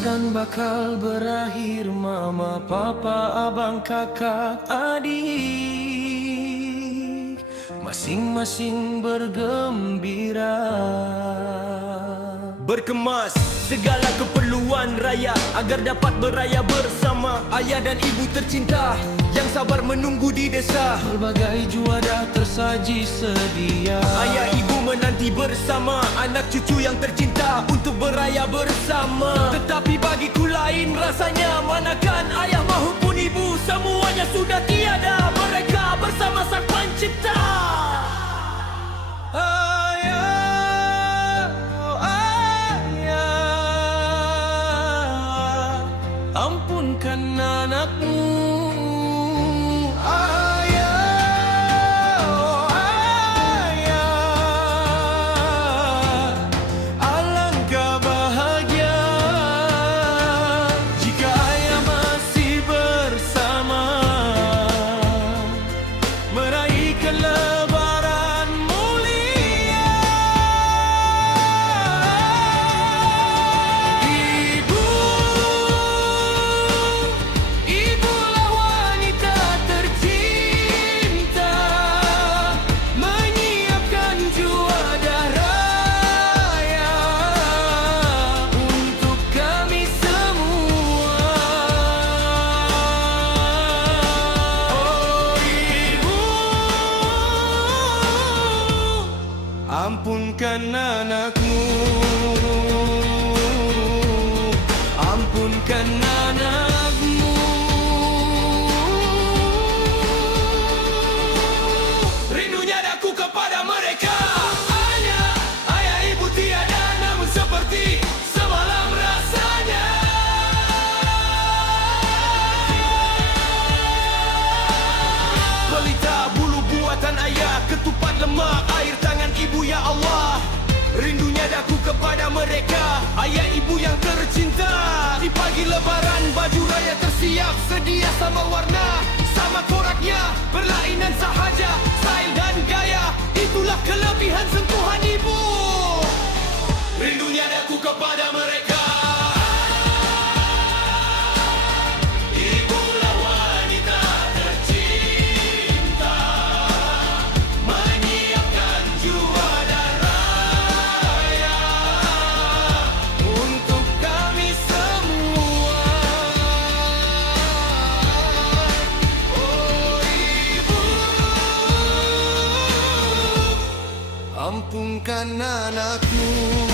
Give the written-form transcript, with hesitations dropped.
dan bakal berakhir. Mama, papa, abang, kakak, adik, masing-masing bergembira, berkemas segala keperluan raya agar dapat beraya bersama ayah dan ibu tercinta yang sabar menunggu di desa. berbagai juadah tersaji sedia. Ayah ibu menanti bersama anak cucu yang tercinta untuk beraya bersama. Tetapi bagiku lain rasanya, manakan ayah maupun ibu semuanya sudah tiada. Mereka bersama Sang Pencipta. Ampunkan anakmu. Alangkah bahagia jika ayah masih bersama, meraihkan lebaran mulia. Ibulah wanita tercinta, menyiapkan juadah raya untuk kami semua. Oh ibu, ampunkan anakmu. Ampunkan anakmu. Rindunya daku kepada mereka. Ayah ibu tiada, namun seperti semalam rasanya. Pelita bulu buatan ayah, ketupat lemak air tangan ibu, ya Allah. Rindunya daku kepada mereka, ayah ibu yang tercinta. Di pagi lebaran baju raya tersiap sedia, sama warna, sama koraknya, berlainan sahaja. Style dan gaya, itulah kelebihan sentuhan ibu. Rindunya daku kepada mereka. Ibulah wanita tercinta, menyiapkan juadah raya untuk kami semua. Oh ibu, ampunkan anakmu.